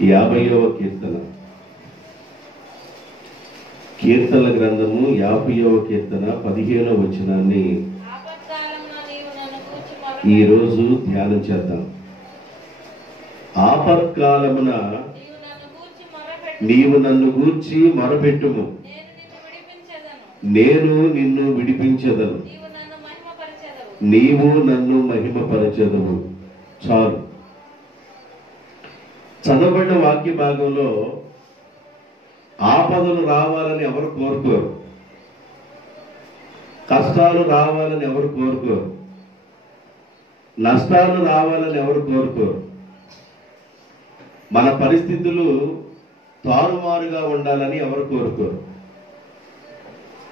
50వ కీర్తన. కీర్తన గ్రంథము 50వ కీర్తన 15వ వచనాన్ని ఈరోజు ధ్యానం చేద్దాం. ఆపత్కాలమున నీవు నన్ను గూర్చి మొరపెట్టుము, నేను నిన్ను విడిపించెదను, నీవు నన్ను మహిమపరచెదవు. చాలు. చదవబడిన వాక్య భాగంలో ఆపదలు రావాలని ఎవరు కోరుకోరు, కష్టాలు రావాలని ఎవరు కోరుకోరు, నష్టాలు రావాలని ఎవరు కోరుకోరు. మన పరిస్థితులు తారుమారుగా ఉండాలని ఎవరు కోరుకోరు.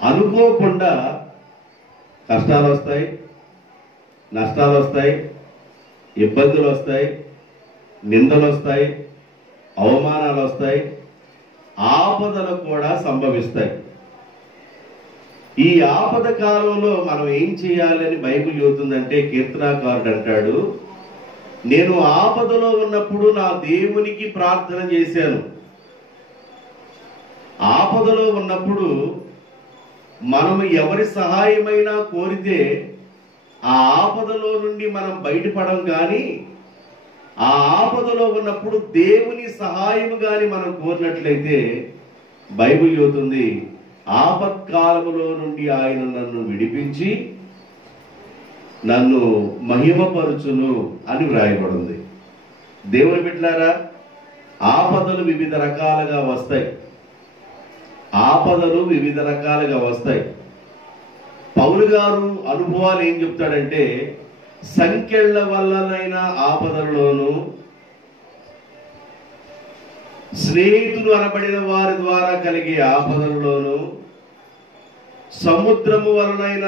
అనుకోకుండా కష్టాలు వస్తాయి, నష్టాలు వస్తాయి, ఇబ్బందులు వస్తాయి, నిందలు వస్తాయి, అవమానాలు వస్తాయి, ఆపదలు కూడా సంభవిస్తాయి. ఈ ఆపద కాలంలో మనం ఏం చేయాలని బైబిల్ చెబుతుందంటే, కీర్తనాకారుడు అంటాడు, నేను ఆపదలో ఉన్నప్పుడు నా దేవునికి ప్రార్థన చేశాను. ఆపదలో ఉన్నప్పుడు మనం ఎవరి సహాయమైనా కోరితే ఆ ఆపదలో నుండి మనం బయటపడం, కానీ ఆ ఆపదలో ఉన్నప్పుడు దేవుని సహాయం కానీ మనం కోరినట్లయితే బైబిల్ చెబుతుంది, ఆపత్కాలములో నుండి ఆయన నన్ను విడిపించి నన్ను మహిమపరుచును అని వ్రాయబడింది. దేవుని బిడ్డలారా, ఆపదలు వివిధ రకాలుగా వస్తాయి. ఆపదలు వివిధ రకాలుగా వస్తాయి. పౌలు గారు అనుభవాలు ఏం చెప్తాడంటే, సంకెళ్ల వల్లనైనా ఆపదలలోను, స్నేహితులు అనబడిన వారి ద్వారా కలిగే ఆపదలలోను, సముద్రము వలనైన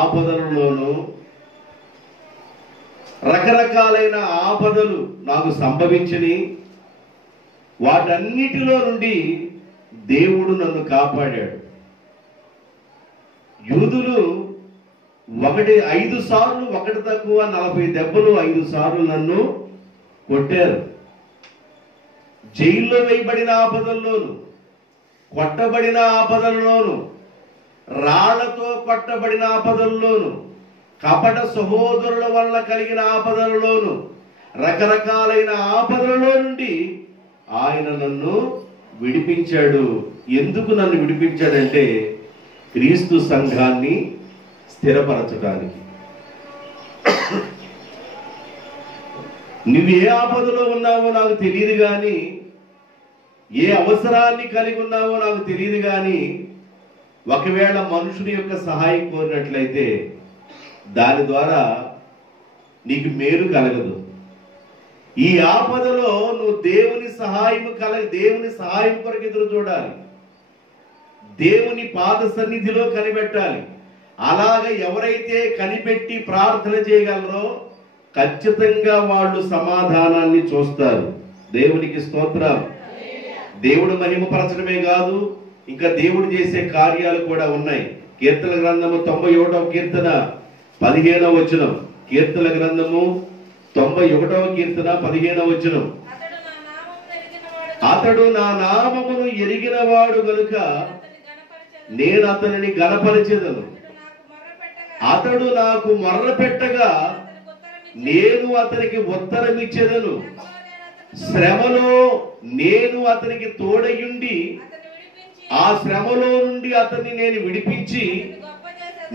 ఆపదలలోను, రకరకాలైన ఆపదలు నాకు సంభవించని, వాటన్నిటిలో నుండి దేవుడు నన్ను కాపాడాడు. యూదులు 5 సార్లు, 1 తక్కువ 40 దెబ్బలు 5 సార్లు నన్ను కొట్టారు. జైల్లో వేయబడిన ఆపదల్లోను, కొట్టబడిన ఆపదల్లోను, రాళ్లతో కొట్టబడిన ఆపదల్లోను, కపట సహోదరుల వల్ల కలిగిన ఆపదలలోను, రకరకాలైన ఆపదలలో నుండి ఆయన నన్ను విడిపించాడు. ఎందుకు నన్ను విడిపించాడంటే, క్రీస్తు సంఘాన్ని స్థిరపరచడానికి. నువ్వు ఏ ఆపదలో ఉన్నావో నాకు తెలియదు, కానీ ఏ అవసరాన్ని కలిగి ఉన్నావో నాకు తెలియదు, కానీ ఒకవేళ మనుషుని యొక్క సహాయం కోరినట్లయితే దాని ద్వారా నీకు మేలు కలగదు. ఈ ఆపదలో నువ్వు దేవుని సహాయం కొరకు ఎదురు చూడాలి, దేవుని పాద సన్నిధిలో కనిపెట్టాలి. అలాగ ఎవరైతే కనిపెట్టి ప్రార్థన చేయగలరో ఖచ్చితంగా వాళ్ళు సమాధానాన్ని చూస్తారు. దేవునికి స్తోత్రం. దేవుడు మహిమపరచడమే కాదు, ఇంకా దేవుడు చేసే కార్యాలు కూడా ఉన్నాయి. కీర్తన గ్రంథము 91వ కీర్తన 15వ వచనం. కీర్తన గ్రంథము 91వ కీర్తన 15వ వచనం. అతడు నా నామమును ఎరిగినవాడు గనుక నేను అతనిని గణపరిచెదను. అతడు నాకు మొర్ర పెట్టగా నేను అతనికి ఉత్తరమిచ్చెదను. శ్రమలో నేను అతనికి తోడయుండి ఆ శ్రమలో నుండి అతన్ని నేను విడిపించి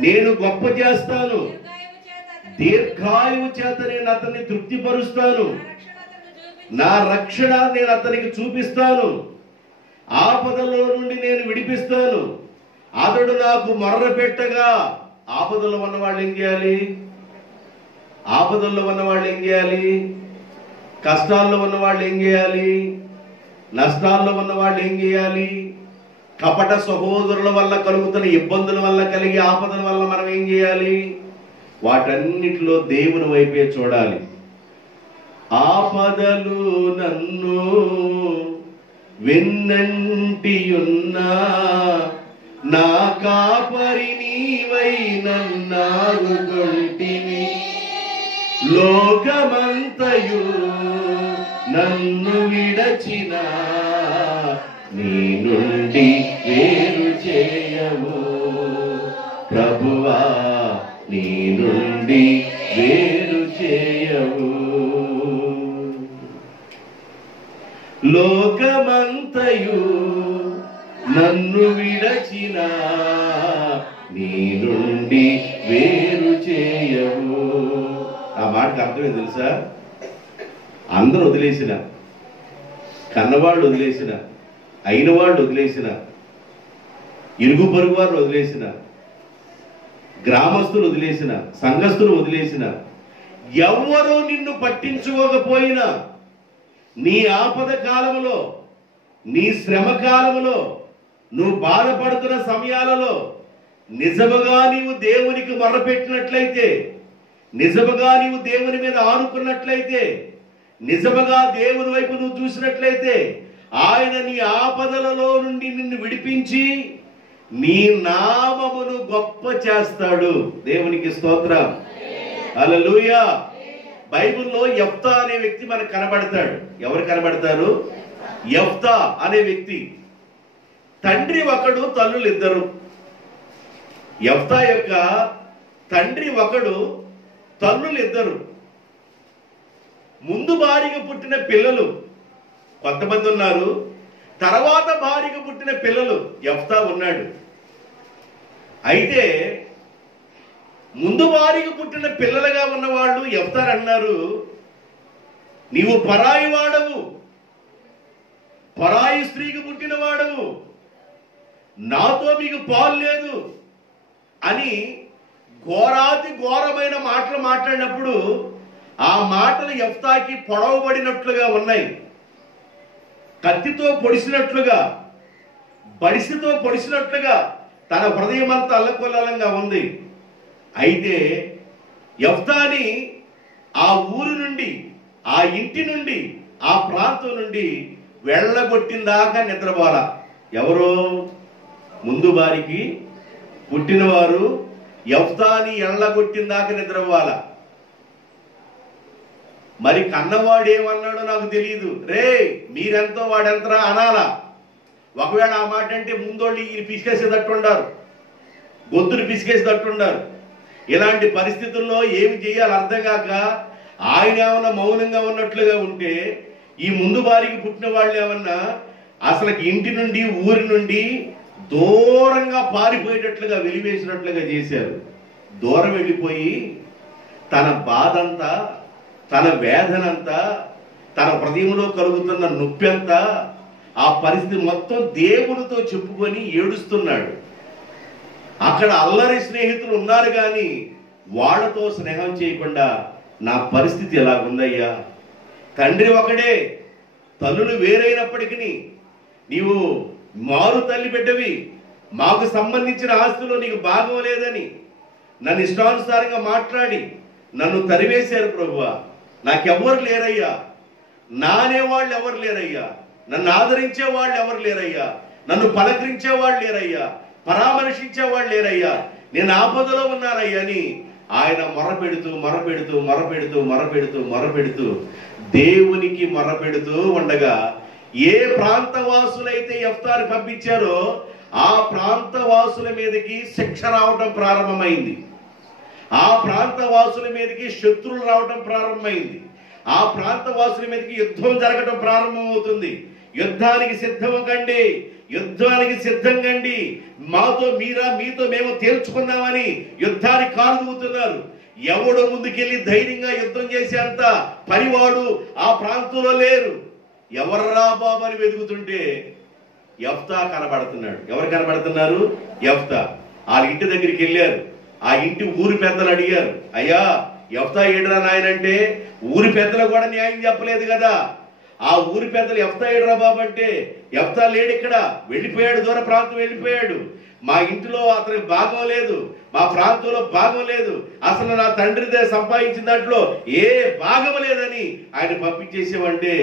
నేను గొప్ప చేస్తాను. దీర్ఘాయువు చేత నేను అతన్ని తృప్తిపరుస్తాను. నా రక్షణ నేను అతనికి చూపిస్తాను. ఆపదలో నుండి నేను విడిపిస్తాను. అతడు నాకు మొర్ర పెట్టగా. ఆపదలో ఉన్నవాళ్ళు ఏం చేయాలి? ఆపదల్లో ఉన్నవాళ్ళు ఏం చేయాలి? కష్టాల్లో ఉన్నవాళ్ళు ఏం చేయాలి? నష్టాల్లో ఉన్నవాళ్ళు ఏం చేయాలి? కపట సహోదరుల వల్ల కలుగుతున్న ఇబ్బందుల వల్ల కలిగే ఆపదల వల్ల మనం ఏం చేయాలి? వాటన్నిటిలో దేవుని వైపే చూడాలి. ఆపదలు నన్ను వెన్నంటియున్నా నా కాపరి నీవై నన్నాదుకొంటివి. లోకమంతయు నన్ను విడచిన నీ నుండి వేరు చేయవు ప్రభువా, నీ నుండి వేరు చేయవు. లోకమంతయు నన్ను విడచిన నీ నుండి వేరు చేయవు. ఆ మాటకు అర్థమే తెలుసా? అందరూ వదిలేసిన, కన్నవాళ్ళు వదిలేసిన, అయిన వాళ్ళు వదిలేసిన, ఇరుగు పొరుగు వారు వదిలేసిన, గ్రామస్తులు వదిలేసిన, సంఘస్థులు వదిలేసిన, ఎవ్వరూ నిన్ను పట్టించుకోకపోయినా నీ ఆపద కాలంలో, నీ శ్రమ కాలంలో, నువ్వు బాధపడుతున్న సమయాలలో నిజముగా నీవు దేవునికి మొర్రపెట్టినట్లయితే, నిజముగా నీవు దేవుని మీద ఆనుకున్నట్లయితే, నిజముగా దేవుని వైపు నువ్వు చూసినట్లయితే ఆయన నీ ఆపదలలో నుండి నిన్ను విడిపించి నీ నామమును గొప్ప చేస్తాడు. దేవునికి స్తోత్రం, హల్లెలూయా. బైబిల్లో యెఫ్తా అనే వ్యక్తి మనకు కనబడతాడు. ఎవరు కనబడతారు? యెఫ్తా అనే వ్యక్తి. తండ్రి ఒకడు, తల్లులు ఇద్దరు. యెఫ్తా యొక్క తండ్రి ఒకడు, తల్లులు ఇద్దరు. ముందు భార్యకు పుట్టిన పిల్లలు కొంతమంది ఉన్నారు, తర్వాత భార్యకు పుట్టిన పిల్లలు యెఫ్తా ఉన్నాడు. అయితే ముందు భార్యకు పుట్టిన పిల్లలుగా ఉన్నవాళ్ళు యెఫ్తా అన్నారు, నీవు పరాయి వాడవు, పరాయి స్త్రీకి పుట్టిన వాడవు, నాతో మీకు పాలు లేదు అని ఘోరాతి ఘోరమైన మాటలు మాట్లాడినప్పుడు ఆ మాటలు యెఫ్తాకి పొడవబడినట్లుగా ఉన్నాయి. కత్తితో పొడిసినట్లుగా, బడిసితో పొడిసినట్లుగా తన హృదయం అంతా అల్లకొల్లంగా ఉంది. అయితే యెఫ్తాని ఆ ఊరు నుండి, ఆ ఇంటి నుండి, ఆ ప్రాంతం నుండి వెళ్ళగొట్టిందాకా నిద్రపోల. ఎవరో ముందు వారికి పుట్టినవారు యెఫ్తాని ఎళ్ళగొట్టిందాకా నిద్రపోవాల. మరి కన్నవాడు ఏమన్నాడో నాకు తెలియదు. రే మీరెంతో వాడెంతరా అనాలా. ఒకవేళ ఆ మాట అంటే ముందోళ్ళు ఈయన పిసికేసేటట్టుండారు, గొంతులు పిసికేసేటట్టుండారు. ఇలాంటి పరిస్థితుల్లో ఏమి చేయాలి అర్థం కాక ఆయన ఏమన్నా మౌనంగా ఉన్నట్లుగా ఉంటే, ఈ ముందు వారికి పుట్టిన వాళ్ళు ఏమన్నా అసలు ఇంటి నుండి, ఊరి నుండి దూరంగా పారిపోయేటట్లుగా, వెలివేసినట్లుగా చేశారు. దూరం వెళ్ళిపోయి తన బాధంతా, తన వేదనంతా, తన హృదయంలో కలుగుతున్న నొప్పి అంతా, ఆ పరిస్థితి మొత్తం దేవుడితో చెప్పుకొని ఏడుస్తున్నాడు. అక్కడ అల్లరి స్నేహితులు ఉన్నారు కానీ వాళ్ళతో స్నేహం చేయకుండా నా పరిస్థితి ఎలాగుందయ్యా, తండ్రి ఒకడే, తల్లులు వేరైనప్పటికీ నీవు మారు తల్లి బిడ్డవి, మాకు సంబంధించిన ఆస్తులు నీకు భాగం లేదని నన్ను ఇష్టానుసారంగా మాట్లాడి నన్ను తరివేశారు ప్రభువా. నాకెవ్వరు లేరయ్యా, నానేవాళ్ళు ఎవరు లేరయ్యా, నన్ను ఆదరించే వాళ్ళు ఎవరు లేరయ్యా, నన్ను పలకరించే వాళ్ళు లేరయ్యా, పరామర్శించే వాళ్ళు లేరయ్యా, నేను ఆపదలో ఉన్నానయ్యా అని ఆయన మొరపెడుతూ మొరపెడుతూ మొరపెడుతూ మొరపెడుతూ మొరపెడుతూ దేవునికి మొరపెడుతూ ఉండగా, ఏ ప్రాంతవాసులైతే యెఫ్తాను పంపించారో ఆ ప్రాంతవాసుల మీదకి శిక్ష రావటం ప్రారంభమైంది. ఆ ప్రాంతవాసుల మీదకి శత్రువులు రావటం ప్రారంభమైంది. ఆ ప్రాంతవాసుల మీదకి యుద్ధం జరగటం ప్రారంభమవుతుంది. యుద్ధానికి సిద్ధం కండి, యుద్ధానికి సిద్ధం కండి, మీతో మేము తేల్చుకున్నామని యుద్ధానికి కాలుదూతున్నారు. ఎవడో ముందుకెళ్ళి ధైర్యంగా యుద్ధం చేసేంత పనివాడు ఆ ప్రాంతంలో లేరు. ఎవర్రా బాబు అని వెతుకుతుంటే యెఫ్తా కనబడుతున్నాడు. ఎవరు కనబడుతున్నారు? యెఫ్తా. ఆ ఇంటి దగ్గరికి వెళ్ళారు. ఆ ఇంటి ఊరి పెద్దలు అడిగారు, అయ్యా యెఫ్తా ఏడురా నాయనంటే ఊరి పెద్దలు కూడా న్యాయం చెప్పలేదు కదా. ఆ ఊరి పెద్దలు యెఫ్తా ఏడురా బాబు అంటే, యెఫ్తా లేడు, ఇక్కడ వెళ్ళిపోయాడు, దూర ప్రాంతం వెళ్ళిపోయాడు, మా ఇంటిలో అతనికి భాగం లేదు, మా ప్రాంతంలో భాగం లేదు, అసలు నా తండ్రిదే సంపాదించిన దాంట్లో ఏ భాగం లేదని ఆయన పంపించేసామంటే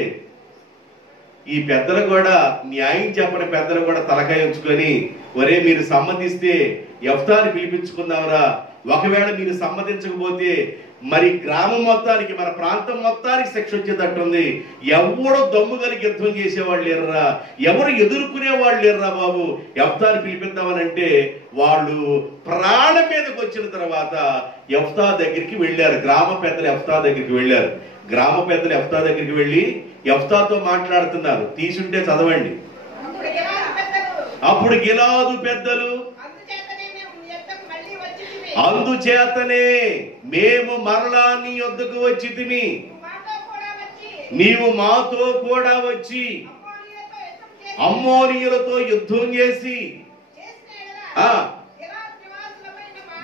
ఈ పెద్దలు కూడా, న్యాయం చెప్పని పెద్దలు కూడా తలకాయ ఉంచుకొని, ఒరే మీరు సమ్మతిస్తే యెఫ్తాని పిలిపించుకుందాంరా, ఒకవేళ మీరు సమ్మతించకపోతే మరి గ్రామం మొత్తానికి, మన ప్రాంతం మొత్తానికి శిక్ష వచ్చేటట్టుంది. ఎవడో దమ్ము కలిగి యుద్ధం చేసేవాళ్ళు లేరురా, ఎవరు ఎదుర్కొనే వాళ్ళు లేరురా బాబు, యెఫ్తాని పిలిపిద్దామనంటే వాళ్ళు ప్రాణం మీదకి వచ్చిన తర్వాత యెఫ్తా దగ్గరికి వెళ్ళారు. గ్రామ పెద్దలు యెఫ్తా దగ్గరికి వెళ్ళారు. గ్రామ పెద్దలు యెఫ్తా దగ్గరికి వెళ్ళి యెఫ్తాతో మాట్లాడుతున్నారు. తీసుంటే చదవండి. అప్పుడు గిలాదు పెద్దలు, అందుచేతనే మేము మరలా నీ యొద్దకు వచ్చితిమి, నీవు మాతో కూడా వచ్చి అమ్మోనీయులతో యుద్ధం చేసి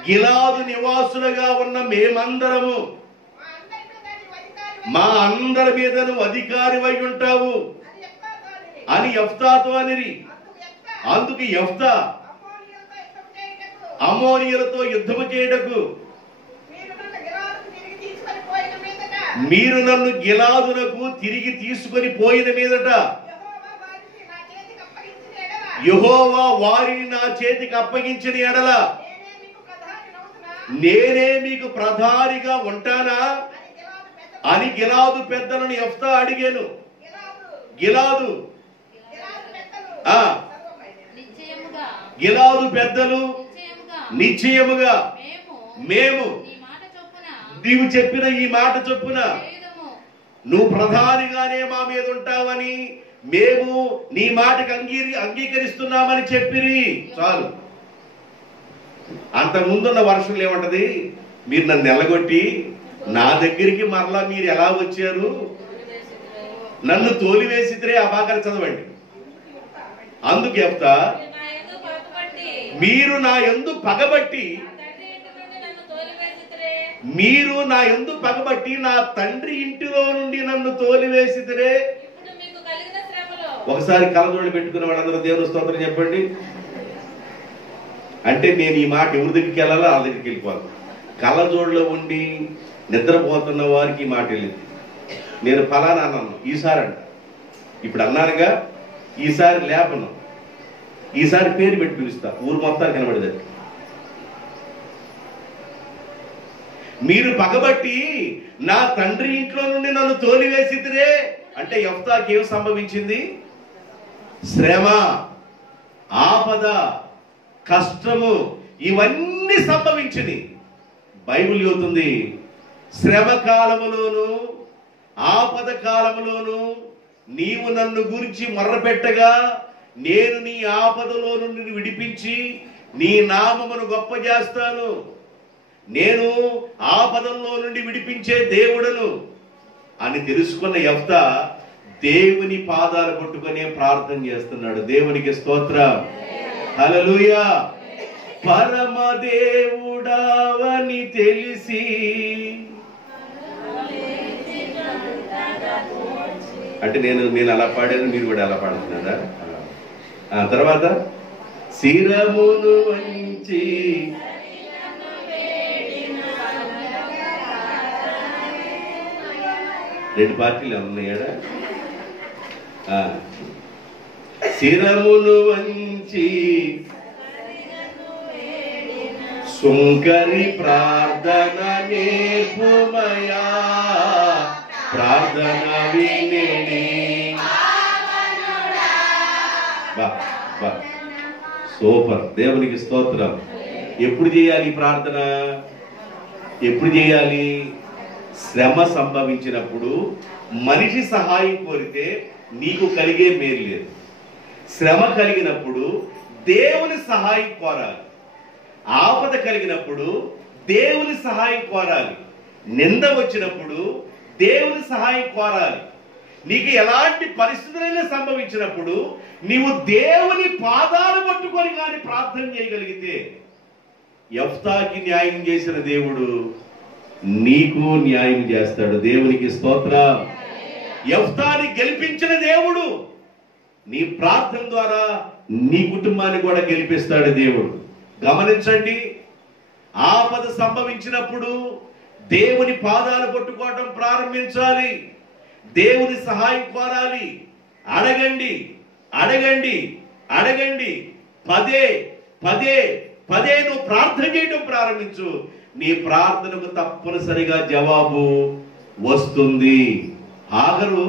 గిలాదు నివాసులుగా ఉన్న మేమందరము మా అందరి మీద నువ్వు అధికారివై ఉంటావు అని యెఫ్తాతో అనిరి. అందుకు యెఫ్తా అమ్మోనీయులతో యుద్ధము చేయటకు మీరు నన్ను గిలాదునకు తిరిగి తీసుకొని పోయిన మీదట యెహోవా వారిని నా చేతికి అప్పగించిన ఎడల నేనే మీకు ప్రధానిగా ఉంటానా అని గిలాదు పెద్దలను యెఫ్తా అడిగాను. గిలాదు గిలాదు పెద్దలు నిశ్చయముగా మేము నీవు చెప్పిన ఈ మాట చొప్పున నువ్వు ప్రధానిగానే మా మీద ఉంటావని మేము నీ మాటకు అంగీకరిస్తున్నామని చెప్పిరి. చాలు. అంతకుముందున్న వర్షంలో ఏమంటది, మీరు నన్ను నెలగొట్టి నా దగ్గరికి మరలా మీరు ఎలా వచ్చారు, నన్ను తోలివేసిద్రే. ఆ భాగాన్ని చదవండి. అందుకు యెఫ్తా, మీరు నా యందు పగబట్టి నా తండ్రి ఇంటిలో నుండి నన్ను తోలివేసిదిరే. ఒకసారి కళ్ళజోళ్ళు పెట్టుకున్న వాళ్ళందరూ దేవుని స్తోత్రం చెప్పండి. అంటే నేను ఈ మాట ఎవరి దగ్గరికి వెళ్ళాలో ఆ దగ్గరికి వెళ్ళిపోను. కళ్ళజోడులో ఉండి నిద్రపోతున్న వారికి ఈ మాట వెళ్ళింది. నేను ఫలానా అన్నాను, ఈసారి అంట, ఇప్పుడు అన్నానుగా, ఈసారి లేపను, ఈసారి పేరు పెట్టి పిలుస్తా, ఊరు మొత్తానికి కనబడేది. మీరు పగబట్టి నా తండ్రి ఇంట్లో నుండి నన్ను తోలివేసిదిరే. అంటే యెఫ్తాకి ఏం సంభవించింది? శ్రమ, ఆపద, కష్టము ఇవన్నీ సంభవించింది. బైబిల్ చెబుతుంది, శ్రమ కాలములోను ఆపద కాలములోను నీవు నన్ను గురించి మొర్రపెట్టగా నేను నీ ఆపదలో నుండి విడిపించి నీ నామమును గొప్ప చేస్తాను. నేను ఆపదల్లో నుండి విడిపించే దేవుడను అని తెలుసుకున్న యెఫ్తా దేవుని పాదాలు పట్టుకొని ప్రార్థన చేస్తున్నాడు. దేవునికి స్తోత్రం, హల్లెలూయా. పరమదేవుడావని తెలిసి అంటే నేను అలా పాడాను, మీరు కూడా అలా పాడుతున్నారా? తర్వాత శిరమును వంచి రెండు పార్టీలు ఉన్నాయా? శిరమును వంచి సుంకరి ప్రార్థన నేర్పుమయా, ప్రార్థన వినేని. సూపర్, దేవునికి స్తోత్రం. ఎప్పుడు చేయాలి ప్రార్థన? ఎప్పుడు చేయాలి? శ్రమ సంభవించినప్పుడు. మనిషి సహాయం కోరితే నీకు కలిగే మేలు లేదు. శ్రమ కలిగినప్పుడు దేవుని సహాయం కోరాలి. ఆపద కలిగినప్పుడు దేవుని సహాయం కోరాలి. నింద వచ్చినప్పుడు దేవుని సహాయం కోరాలి. నీకు ఎలాంటి పరిస్థితులైనా సంభవించినప్పుడు నీవు దేవుని పాదాలు పట్టుకొని కానీ ప్రార్థన చేయగలిగితే యెఫ్తాకి న్యాయం చేసిన దేవుడు నీకు న్యాయం చేస్తాడు. దేవునికి స్తోత్రం. యెఫ్తాని గెలిపించిన దేవుడు నీ ప్రార్థన ద్వారా నీ కుటుంబాన్ని కూడా గెలిపిస్తాడు దేవుడు. గమనించండి, ఆపద సంభవించినప్పుడు దేవుని పాదాలు పట్టుకోవటం ప్రారంభించాలి. దేవుని సహాయం కోరాలి. అడగండి, అడగండి, అడగండి. పదే పదే పదే నువ్వు ప్రార్థన చేయడం ప్రారంభించు, నీ ప్రార్థనకు తప్పనిసరిగా జవాబు వస్తుంది. హాగరు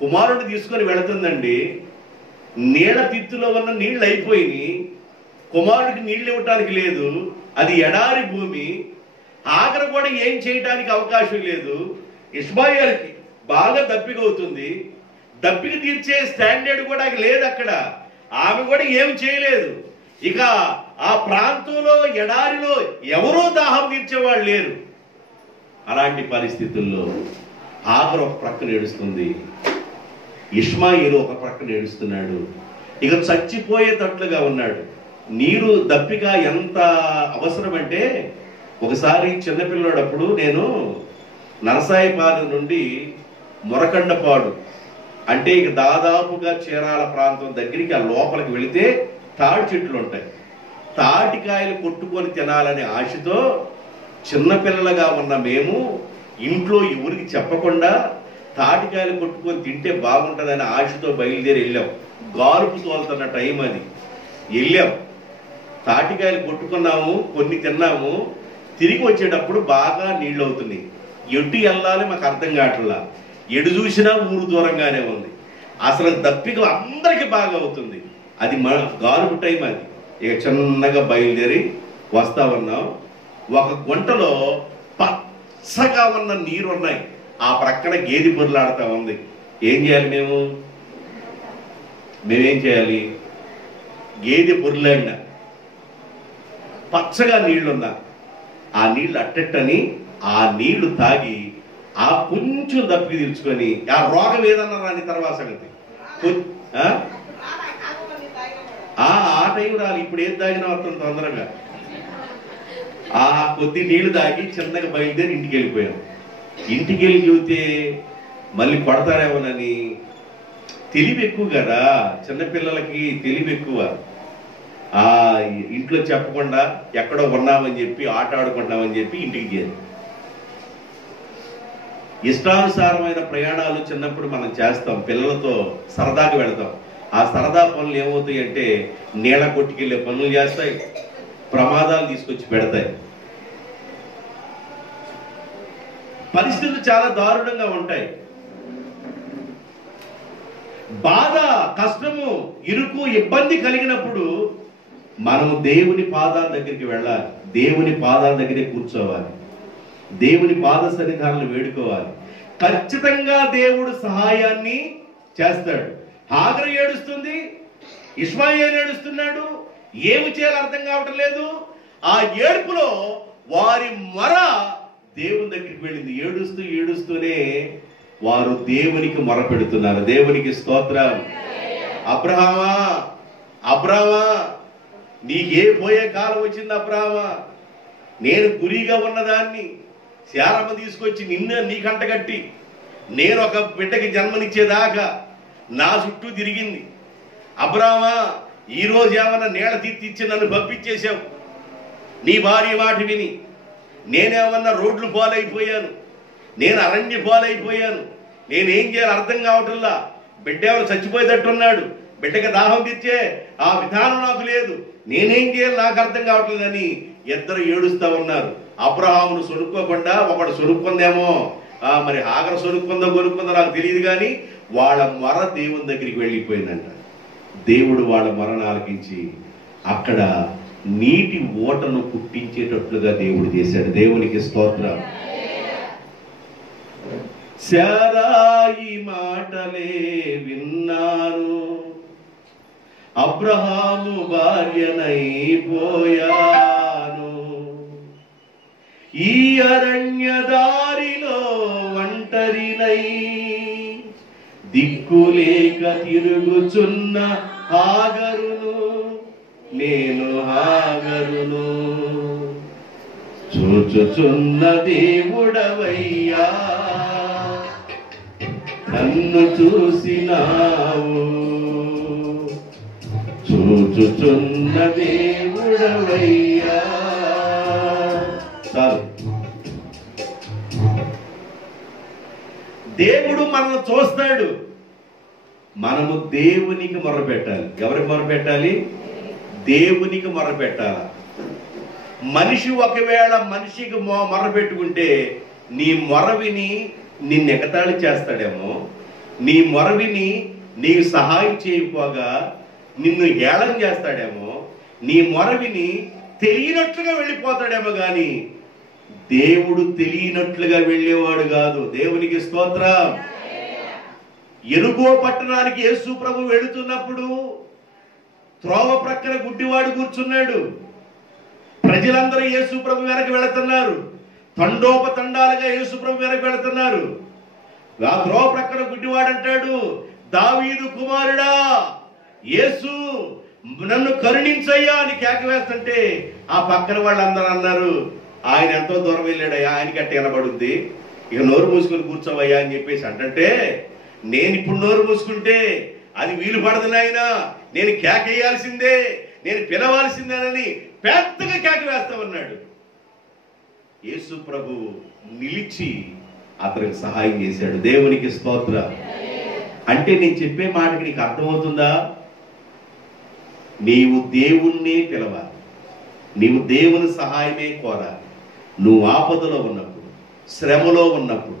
కుమారుడిని తీసుకొని వెళుతుందండి. నీళ్ళ తిత్తులో ఉన్న నీళ్ళు అయిపోయి కుమారుడికి నీళ్ళు ఇవ్వటానికి లేదు, అది ఎడారి భూమి. హాగరు కూడా ఏం చేయడానికి అవకాశం లేదు. ఇష్మాయేలుకి బాగా దప్పిక అవుతుంది, దప్పిక తీర్చే స్టాండర్డ్ కూడా లేదు అక్కడ. ఆమె కూడా ఏం చేయలేదు. ఇక ఆ ప్రాంతంలో ఎడారిలో ఎవరూ దాహం తీర్చేవాళ్ళు లేరు. అలాంటి పరిస్థితుల్లో హాగరు ఒక ప్రక్కన ఏడుస్తుంది, ఇష్మాయేలు ఒక ప్రక్కన ఏడుస్తున్నాడు. ఇక చచ్చిపోయేటట్లుగా ఉన్నాడు. నీరు దప్పిక ఎంత అవసరం అంటే, ఒకసారి చిన్నపిల్లడప్పుడు నేను నరసాయిపాలెం నుండి మొరకండపాడు అంటే ఇక దాదాపుగా చీరాల ప్రాంతం దగ్గరికి ఆ లోపలికి వెళితే తాడి చెట్లు ఉంటాయి. తాటికాయలు కొట్టుకొని తినాలనే ఆశతో చిన్నపిల్లలుగా ఉన్న మేము ఇంట్లో ఎవరికి చెప్పకుండా తాటికాయలు కొట్టుకొని తింటే బాగుంటుందని ఆశతో బయలుదేరి వెళ్ళాం. గాలుపు తోలుతున్న టైం అది. వెళ్ళాం, తాటికాయలు కొట్టుకున్నాము, కొన్ని తిన్నాము. తిరిగి వచ్చేటప్పుడు బాగా నీళ్ళు అవుతున్నాయి. ఎటు వెళ్ళాలి మాకు అర్థం కావట్లా. ఎడు చూసినా ఊరు దూరంగానే ఉంది. అసలు దప్పిక అందరికీ బాగా అవుతుంది. అది గాలుపు టైం అది. ఇక చిన్నగా బయలుదేరి వస్తా ఉన్నాం. ఒక గుంటలో పచ్చగా ఉన్న నీరు ఉన్నాయి, ఆ ప్రక్కన గేదె పొర్లాడుతూ ఉంది. ఏం చేయాలి మేమేం చేయాలి? గేదె పొర్లాడిన పచ్చగా నీళ్లున్నా ఆ నీళ్లు అట్టని ఆ నీళ్లు తాగి ఆ కొంచెం దప్పికి తీర్చుకొని ఆ రోగం ఏదన్నా రాని తర్వాత సంగతి ఆ టైం రాలి. ఇప్పుడు ఏది తాగినా వస్తుంది తొందరగా. ఆ కొద్ది నీళ్లు తాగి చిన్నగా బయలుదేరి ఇంటికి వెళ్ళిపోయాం. ఇంటికి వెళ్ళి చూస్తే మళ్ళీ కొడతారేమోనని. తెలివి ఎక్కువ కదా చిన్నపిల్లలకి, తెలివి ఎక్కువ. ఆ ఇంట్లో చెప్పకుండా ఎక్కడో ఉన్నామని చెప్పి ఆట ఆడుకుంటామని చెప్పి ఇంటికి చేరి. ఇష్టానుసారమైన ప్రయాణాలు చిన్నప్పుడు మనం చేస్తాం, పిల్లలతో సరదాగా వెళతాం. ఆ సరదా పనులు ఏమవుతాయి అంటే నీళ్ళ కొట్టుకెళ్ళే పనులు చేస్తాయి, ప్రమాదాలు తీసుకొచ్చి పెడతాయి. పరిస్థితులు చాలా దారుణంగా ఉంటాయి. బాధ, కష్టము, ఇరుకు, ఇబ్బంది కలిగినప్పుడు మనము దేవుని పాదాల దగ్గరికి వెళ్ళాలి. దేవుని పాదాల దగ్గరే కూర్చోవాలి. దేవుని పాద సన్నిధానాలు వేడుకోవాలి. ఖచ్చితంగా దేవుడు సహాయాన్ని చేస్తాడు. హాగరు ఏడుస్తుంది, ఇష్మాయేలు ఏడుస్తున్నాడు. ఏమి చేయాలో అర్థం కావటం లేదు. ఆ ఏడుపులో వారి మొర దేవుని దగ్గరికి వెళ్ళింది. ఏడుస్తూ ఏడుస్తూనే వారు దేవునికి మొర పెడుతున్నారు. దేవునికి స్తోత్రం. అబ్రహామా, అబ్రామా, నీకే పోయే కాలం వచ్చింది అబ్రామా. నేను గురిగా ఉన్నదాన్ని శారమ్మ తీసుకొచ్చి నీకంట కట్టి నేను ఒక బిడ్డకి జన్మనిచ్చేదాకా నా చుట్టూ తిరిగింది. అబ్రామా, ఈరోజు ఏమన్నా నీళ్ళ తీర్చి నన్ను పంపించేశావు. నీ భార్య మాట విని నేనేమన్నా రోడ్లు పాలైపోయాను, నేను అరణ్య పాలైపోయాను. నేనేం చేయాలి అర్థం కావటంలా. బిడ్డ ఎవరు చచ్చిపోయేటట్టున్నాడు, బిడ్డకి దాహం తీర్చే ఆ విధానం నాకు లేదు, నేనేం చేయాలి నాకు అర్థం కావట్లేదని ఇద్దరు ఏడుస్తా ఉన్నారు. అబ్రహామును సొనుక్కోకుండా ఒకడు సొనుక్కుందేమో, మరి హాగరు సొనుక్కుందో కొనుక్కుందో నాకు తెలియదు, కానీ వాళ్ళ మొర దేవుని దగ్గరికి వెళ్ళిపోయిందంట. దేవుడు వాళ్ళ మొరను ఆలకించి అక్కడ నీటి ఓటను పుట్టించేటట్లుగా దేవుడు చేశాడు. దేవునికి స్తోత్రం. శారాయి మాటలే విన్నాను, అబ్రహాము భార్యనైపోయాను. ఈ అరణ్య దారిలో ఒంటరినై దిక్కులేక తిరుగుచున్న హాగరును, నేను హాగరును. చూచుచున్న దేవుడవయ్యా, నన్ను చూసినావు. చూచుచున్న దేవుడవయ్యా. దేవుడు మనల్ని చూస్తాడు. మనము దేవునికి మొరపెట్టాలి. ఎవరికి మొరపెట్టాలి? దేవునికి మొరపెట్టాలి. మనిషి ఒకవేళ మనిషికి మొర పెట్టుకుంటే నీ మొర విని నిన్ను ఎగతాళి చేస్తాడేమో, నీ మొర విని నీకు సహాయం చేయకపోగా నిన్ను హేళన చేస్తాడేమో, నీ మొర విని తెలియనట్లుగా వెళ్ళిపోతాడేమో, కానీ దేవుడు తెలియనట్లుగా వెళ్ళేవాడు కాదు. దేవునికి స్తోత్రం. ఎరుగో పట్టణానికి యేసు ప్రభు వెళుతున్నప్పుడు త్రోవ ప్రక్కన గుడ్డివాడు కూర్చున్నాడు. ప్రజలందరూ యేసు ప్రభు వెనక వెళుతున్నారు. తండోపతండాలుగా యేసు ప్రభు వెనక వెళుతున్నారు. ఆ త్రోవ ప్రక్కన గుడ్డివాడు అంటాడు, దావీదు కుమారుడా యేసు, నన్ను కరుణించయ్యా అని కేక వేస్తుంటే ఆ పక్కన వాళ్ళందరూ అన్నారు, ఆయన ఎంతో దూరం వెళ్ళాడయ్యా, ఆయనకి అట్ట వినబడుద్ది, ఇక నోరు మూసుకొని కూర్చోవయ్యా అని చెప్పేసి అంటే, నేను ఇప్పుడు నోరు మూసుకుంటే అది వీలు పడదు నాయన, నేను కేకేయాల్సిందే, నేను పిలవాల్సిందేనని పెద్దగా కేక వేస్తామన్నాడు. యేసు ప్రభు నిలిచి అతనికి సహాయం చేశాడు. దేవునికి స్తోత్రం. అంటే నేను చెప్పే మాటకి నీకు అర్థమవుతుందా? నీవు దేవుణ్ణి పిలవాలి, నీవు దేవుని సహాయమే కోరాలి. నువ్వు ఆపదలో ఉన్నప్పుడు, శ్రమలో ఉన్నప్పుడు,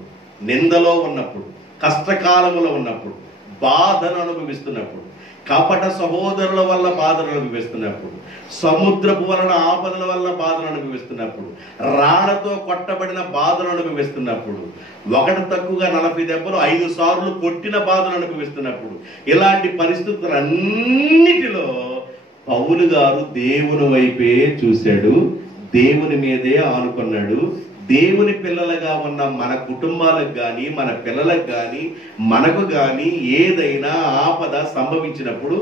నిందలో ఉన్నప్పుడు, కష్టకాలంలో ఉన్నప్పుడు, బాధను అనుభవిస్తున్నప్పుడు, కపట సహోదరుల వల్ల బాధను అనుభవిస్తున్నప్పుడు, సముద్రపు వలన ఆపదల వల్ల బాధను అనుభవిస్తున్నప్పుడు, రాళ్లతో కొట్టబడిన బాధను అనుభవిస్తున్నప్పుడు, ఒకటి తక్కువగా 40 దెబ్బలు 5 సార్లు కొట్టిన బాధను అనుభవిస్తున్నప్పుడు, ఇలాంటి పరిస్థితులన్నిటిలో పౌలు గారు దేవుని వైపే చూశాడు, దేవుని మీదే ఆనుకున్నాడు. దేవుని పిల్లలుగా ఉన్న మన కుటుంబాలకు కానీ, మన పిల్లలకు కానీ, మనకు కానీ ఏదైనా ఆపద సంభవించినప్పుడు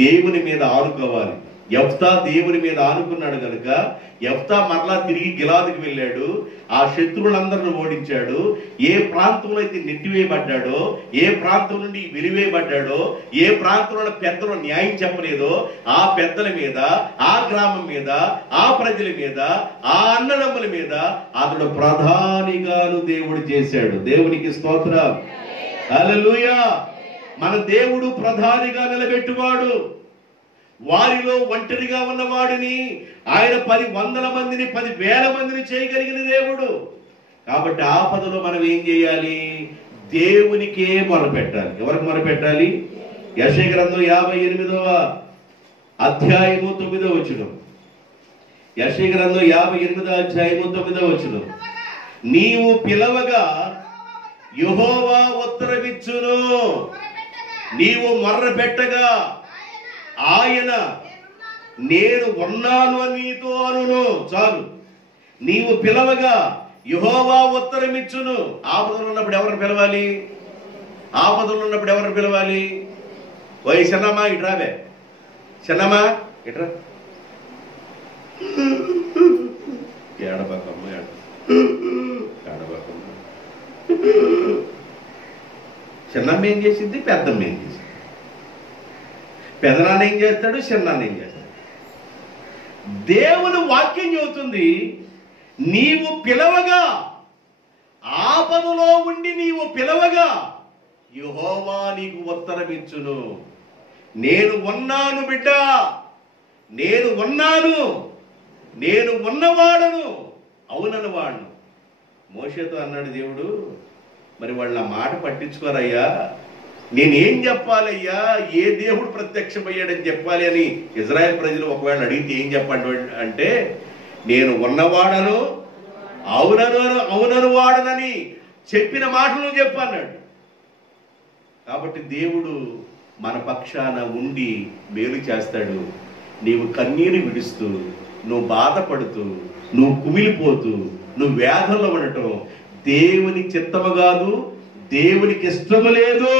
దేవుని మీద ఆనుకోవాలి. యెఫ్తా దేవుని మీద ఆనుకున్నాడు కనుక యెఫ్తా మరలా తిరిగి గిలాదుకు వెళ్ళాడు. ఆ శత్రువులందరిని ఓడించాడు. ఏ ప్రాంతంలో అయితే నెట్టివేయబడ్డాడో, ఏ ప్రాంతం నుండి వెలివేయబడ్డాడో, ఏ ప్రాంతంలో పెద్దలు న్యాయం చెప్పలేదో ఆ పెద్దల మీద, ఆ గ్రామం మీద, ఆ ప్రజల మీద, ఆ అన్నదమ్ముల మీద అతడు ప్రధానిగాను దేవుడు చేశాడు. దేవునికి స్తోత్రం. హల్లెలూయా. మన దేవుడు ప్రధానిగా నిలబెట్టువాడు. వారిలో ఒంటరిగా ఉన్నవాడిని ఆయన 10,000 మందిని 10,000 మందిని చేయగలిగిన దేవుడు. కాబట్టి ఆపదలో మనం ఏం చేయాలి? దేవునికే మొరపెట్టాలి. ఎవరికి మొరపెట్టాలి? యెషయా గ్రంథం 58వ అధ్యాయము 9వ వచనం. యెషయా గ్రంథం 58వ అధ్యాయము 9వ వచనం. నీవు పిలవగా యెహోవా ఉత్తరమిచ్చును, నీవు మొర్రపెట్టగా ఆయన నేను ఉన్నాను అని నీతో అనును. చాలు. నీవు పిలవగా యెహోవా ఉత్తరమిచ్చును. ఆపదలు ఉన్నప్పుడు ఎవరిని పిలవాలి? ఆపదలు ఉన్నప్పుడు ఎవరిని పిలవాలి? ఓయ్ చిన్నమ్మా ఇట్రావే, చిన్నమ్మా ఇట్రా, ఏడబకమ్మ ఏడబకమ్మ. చిన్నమ్మ ఏం చేసింది? పెద్దమ్మ ఏం చేసింది? పెదనాన్న ఏం చేస్తాడు? చిన్నాన్న ఏం చేస్తాడు? దేవుని వాక్యం చెబుతుంది, నీవు పిలవగా, ఆపదలో ఉండి నీవు పిలవగా యెహోవా నీకు ఉత్తరమిచ్చును. నేను ఉన్నాను బిడ్డ, నేను ఉన్నాను, నేను ఉన్నవాడను, అవునను వాడును. మోషేతో అన్నాడు దేవుడు, మరి వాళ్ళ మాట పట్టించుకోరయ్యా, నేనేం చెప్పాలయ్యా, ఏ దేవుడు ప్రత్యక్షమయ్యాడని చెప్పాలి అని ఇజ్రాయెల్ ప్రజలు ఒకవేళ అడిగితే ఏం చెప్పండి అంటే, నేను ఉన్నవాడను, అవునను వాడనని చెప్పిన మాటలు చెప్పన్నాడు. కాబట్టి దేవుడు మన పక్షాన ఉండి మేలు చేస్తాడు. నీవు కన్నీరు విడుస్తూ, నువ్వు బాధపడుతూ, నువ్వు కుమిలిపోతూ, నువ్వు వేదనలో ఉండటం దేవుని చిత్తము కాదు, దేవునికి ఇష్టము లేదు.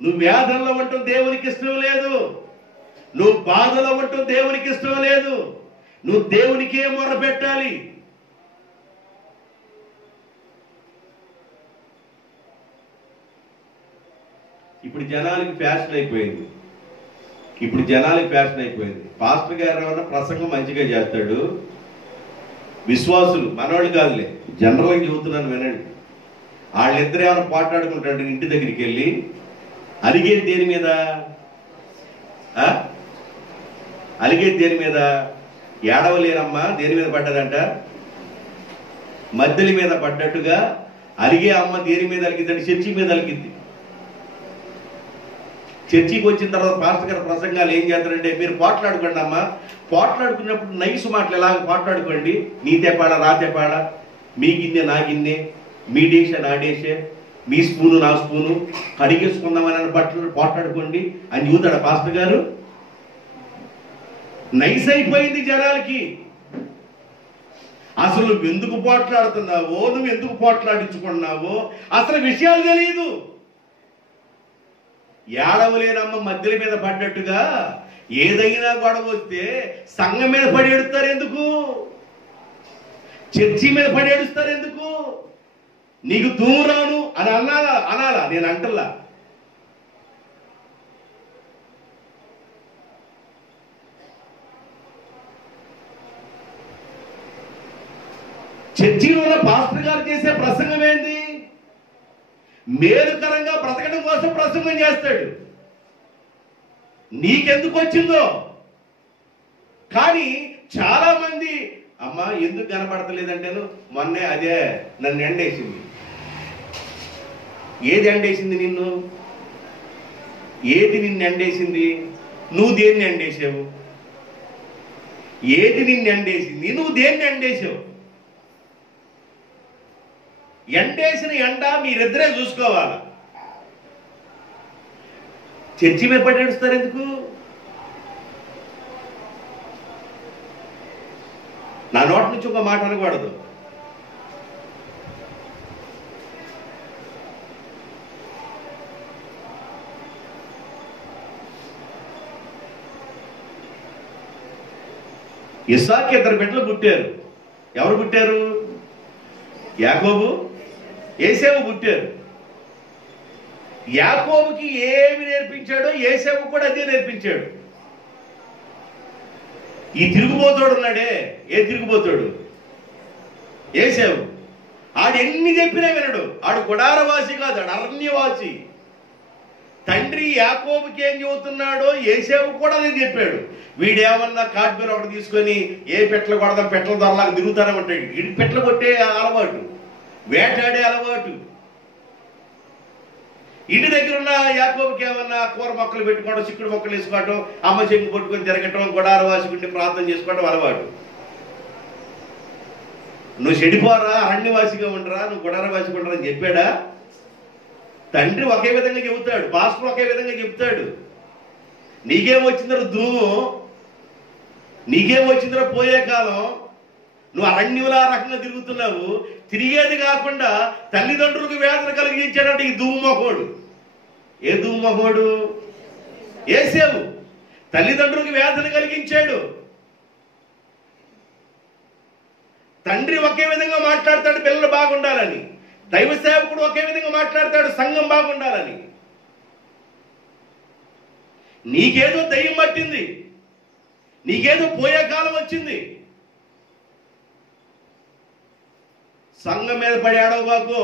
నువ్వు వేదనలో ఉండటం దేవునికి ఇష్టం లేదు, నువ్వు బాధలో ఉండటం దేవునికి ఇష్టం లేదు. నువ్వు దేవునికే మొర పెట్టాలి. ఇప్పుడు జనాలకి ఫ్యాషన్ అయిపోయింది. పాస్టర్ గారు ఏమన్నా ప్రసంగం మంచిగా చేస్తాడు, విశ్వాసులు మనవాళ్ళు కాదులే, జనరల్గా చెబుతున్నాను వినండి, వాళ్ళిద్దరు ఏమైనా పోట్లాడుకుంటాడు ఇంటి దగ్గరికి వెళ్ళి, అడిగేది దేని మీద? అలిగే దేని మీద? ఏడవలేనమ్మా దేని మీద పడ్డదంట? మధ్యల మీద పడ్డట్టుగా అలిగే అమ్మ దేని మీద అలిగిద్దంటే చర్చి మీద అలిగిద్ది. చర్చికి వచ్చిన తర్వాత పాస్టర్ గారి ప్రసంగాలు ఏం చేస్తారంటే, మీరు పోట్లాడుకోండి అమ్మా, పోట్లాడుకున్నప్పుడు నైసు మాటలు ఎలాగ పోట్లాడుకోండి, నీ తెపాడా రా తెపాడా, మీ గిన్నె నా గిన్నె, మీ డేషే నా డేషే, మీ స్పూను నా స్పూను, కడిగేసుకుందామని బట్టలు పోట్లాడుకోండి అని చూతాడా పాస్టర్ గారు? నైస్ అయిపోయింది జనాలకి. అసలు నువ్వు ఎందుకు పోట్లాడుతున్నావో, నువ్వు ఎందుకు పోట్లాడించుకున్నావో అసలు విషయాలు తెలియదు. ఏడవలేనమ్మ మధ్యల మీద పడ్డట్టుగా ఏదైనా గొడవ వస్తే సంఘం మీద పడి ఏడుస్తారు ఎందుకు? చర్చి మీద పడి ఏడుస్తారు ఎందుకు? నీకు దూరాను అని అనాలా? నేను అంటల్లా. చర్చిలో ఉన్న పాస్టర్ గారు చేసే ప్రసంగం ఏంది? మేలుకరంగా బ్రతకడం కోసం ప్రసంగం చేస్తాడు. నీకెందుకు వచ్చిందో. కానీ చాలా మంది అమ్మా ఎందుకు కనపడతలేదంటేను, మొన్నే అదే నన్ను ఎండేసింది. ఏది ఎండేసింది నిన్ను? ఏది నిన్ను ఎండేసింది? నువ్వు దేన్ని ఎండేసావు? ఏది నిన్ను ఎండేసింది? నువ్వు దేన్ని ఎండేసావు? ఎండేసిన ఎండ మీరిద్దరే చూసుకోవాలి. చర్చి మీద పడి ఏడుస్తారు ఎందుకు? నా నోటి నుంచి ఒక మాట అనకూడదు. ఇస్సాకు ఇద్దరు బిడ్డలు పుట్టారు. ఎవరు పుట్టారు? యాకోబు, ఏసేవు పుట్టారు. యాకోబుకి ఏమి నేర్పించాడో ఏసేవు కూడా అదే నేర్పించాడు. ఈ తిరుగుబోతాడు ఉన్నాడే, ఏ తిరుగుబోతాడు? ఏసేవు. ఆడు ఎన్ని చెప్పినా వినడు. ఆడు గుడారవాసి కాదు, ఆడు అరణ్యవాసి. తండ్రి యాకోబుకి ఏం చెబుతున్నాడో ఏసేవు కూడా అదే చెప్పాడు. వీడేమన్నా కాట్బీర్ ఒకటి తీసుకొని ఏ పెట్టలు కొడదాం, పెట్టల ధరలాగా తిరుగుతారమంటాడు. వీడి పెట్టలు కొట్టే అలవాటు, వేటాడే అలవాటు. ఇంటి దగ్గర ఉన్న యాకోబుకి ఏమన్నా కూర మొక్కలు పెట్టుకోవడం, చిక్కుడు మొక్కలు వేసుకోవడం, అమ్మ చెంగు పట్టుకొని తిరగటం, గుడారవాసి ఉండి ప్రార్థన చేసుకోవడం అలవాటు. నువ్వు చెడిపోరా, అరణ్యవాసిగా ఉండరా, నువ్వు గుడారవాసిగా ఉండరా అని చెప్పాడా? తండ్రి ఒకే విధంగా చెబుతాడు, పాస్టర్ ఒకే విధంగా చెబుతాడు. నీకేమొచ్చిందో ధూము, నీకేమొచ్చిందో పోయే కాలం, నువ్వు అరణ్యులా రకంగా తిరుగుతున్నావు. తిరిగేది కాకుండా తల్లిదండ్రులకు వేదన కలిగించాడంటే ఈ దుమ్మొహోడు. ఏ దుమ్మొహోడు? ఏసేవు. తల్లిదండ్రులకు వేదన కలిగించాడు. తండ్రి ఒకే విధంగా మాట్లాడతాడు పిల్లలు బాగుండాలని, దైవ సేవకుడు ఒకే విధంగా మాట్లాడతాడు సంఘం బాగుండాలని. నీకేదో దయ్యం పట్టింది, నీకేదో పోయే కాలం వచ్చింది. సంఘం మీద పడి ఏడవబాకు.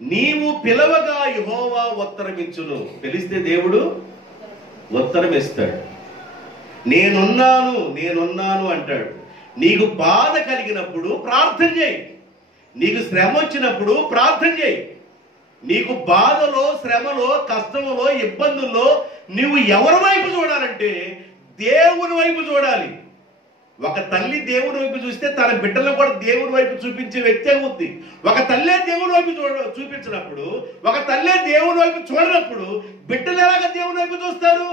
నీవు పిలవగా యెహోవా ఉత్తరమిచ్చును. పిలిస్తే దేవుడు ఉత్తరం ఇస్తాడు. నేనున్నాను నేనున్నాను అంటాడు. నీకు బాధ కలిగినప్పుడు ప్రార్థన చేయి. నీకు శ్రమ వచ్చినప్పుడు ప్రార్థన చేయి. నీకు బాధలో, శ్రమలో, కష్టములో, ఇబ్బందుల్లో నువ్వు ఎవరి వైపు చూడాలంటే దేవుని వైపు చూడాలి. ఒక తల్లి దేవుని వైపు చూస్తే తన బిడ్డలను కూడా దేవుని వైపు చూపించే వ్యక్తి అవుద్ది. ఒక తల్లే దేవుని వైపు చూపించినప్పుడు, ఒక తల్లే దేవుని వైపు చూడనప్పుడు బిడ్డలు ఎలాగ దేవుని వైపు చూస్తారు?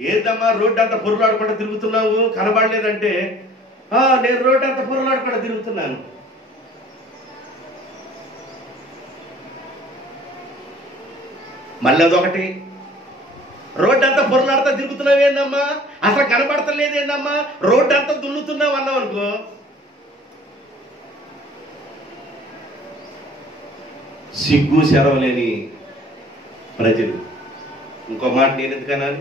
ఏందమ్మా రోడ్డు అంతా పొరులాడకుండా తిరుగుతున్నావు, కనబడలేదంటే నేను రోడ్డు అంతా పొరులాడకుండా తిరుగుతున్నాను. మళ్ళీ అదొకటి, రోడ్డు అంతా పొరలాడుతా తిరుగుతున్నావు ఏందమ్మా, అసలు కనబడతలేదేందమ్మా, రోడ్డు అంతా దున్నుతున్నావు అన్నావు అనుకో. సిగ్గు శరవలేని ప్రజలు. ఇంకో మాట నేను ఎందుకన్నాను?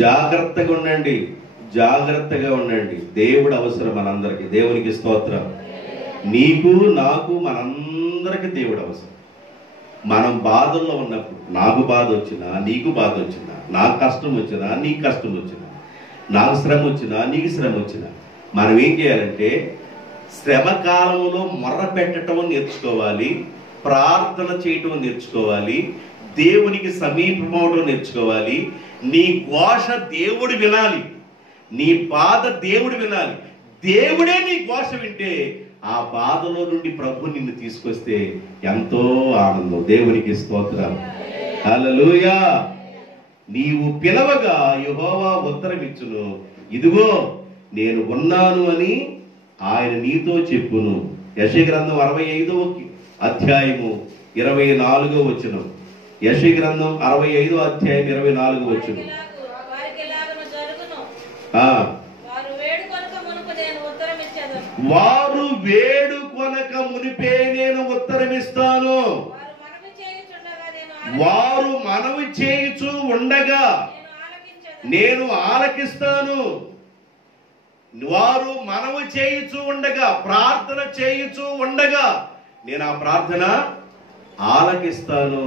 జాగ్రత్తగా ఉండండి, జాగ్రత్తగా ఉండండి. దేవుడు అవసరం మనందరికి. దేవునికి స్తోత్రం. నీకు నాకు మనందరికి దేవుడు అవసరం. మనం బాధల్లో ఉన్నప్పుడు, నాకు బాధ వచ్చినా నీకు బాధ వచ్చినా, నాకు కష్టం వచ్చినా నీకు కష్టం వచ్చినా, నాకు శ్రమ వచ్చినా నీకు శ్రమ వచ్చినా, మనం ఏం చేయాలంటే శ్రమ కాలంలో మొర్ర పెట్టడం నేర్చుకోవాలి, ప్రార్థన చేయటం నేర్చుకోవాలి, దేవునికి సమీపమవడం నేర్చుకోవాలి. నీ ఘోష దేవుడు వినాలి, నీ బాధ దేవుడు వినాలి. దేవుడే నీ ఘోష వింటే ఆ బాధలో నుండి ప్రభు నిన్ను తీసుకొస్తే ఎంతో ఆనందం. దేవునికి స్తోత్రం. హల్లెలూయా. నీవు పిలవగా యెహోవా ఉత్తరమిచ్చును, ఇదిగో నేను ఉన్నాను అని ఆయన నీతో చెప్పును. యెషయా గ్రంథం 65వ అధ్యాయము 24వ వచనం. యెషయా గ్రంథం 65వ అధ్యాయం 24వ వచనం. వారు వేడుకొనక మునిపే నేను ఉత్తరమిస్తాను. వారు మనవి చేయుచు ఉండగా నేను ఆలకిస్తాను. వారు మనవి చేయుచు ఉండగా, ప్రార్థన చేయుచు ఉండగా నేను ఆ ప్రార్థన ఆలకిస్తాను.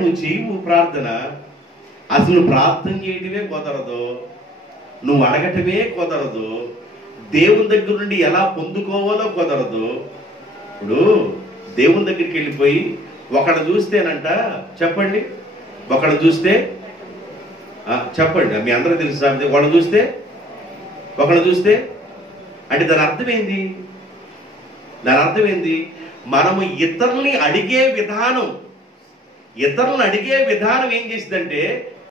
నువ్వు చేయవు ప్రార్థన, అసలు ప్రార్థన చేయటమే కుదరదు, నువ్వు అడగటమే కుదరదు, దేవుని దగ్గర నుండి ఎలా పొందుకోవాలో కుదరదు. ఇప్పుడు దేవుని దగ్గరికి వెళ్ళిపోయి ఒకడు చూస్తేనంట, చెప్పండి, ఒకడు చూస్తే చెప్పండి, మీ అందరూ తెలుసు. ఒకడు చూస్తే అంటే దాని అర్థమైంది, మనము ఇతరుల్ని అడిగే విధానం ఏం చేసిందంటే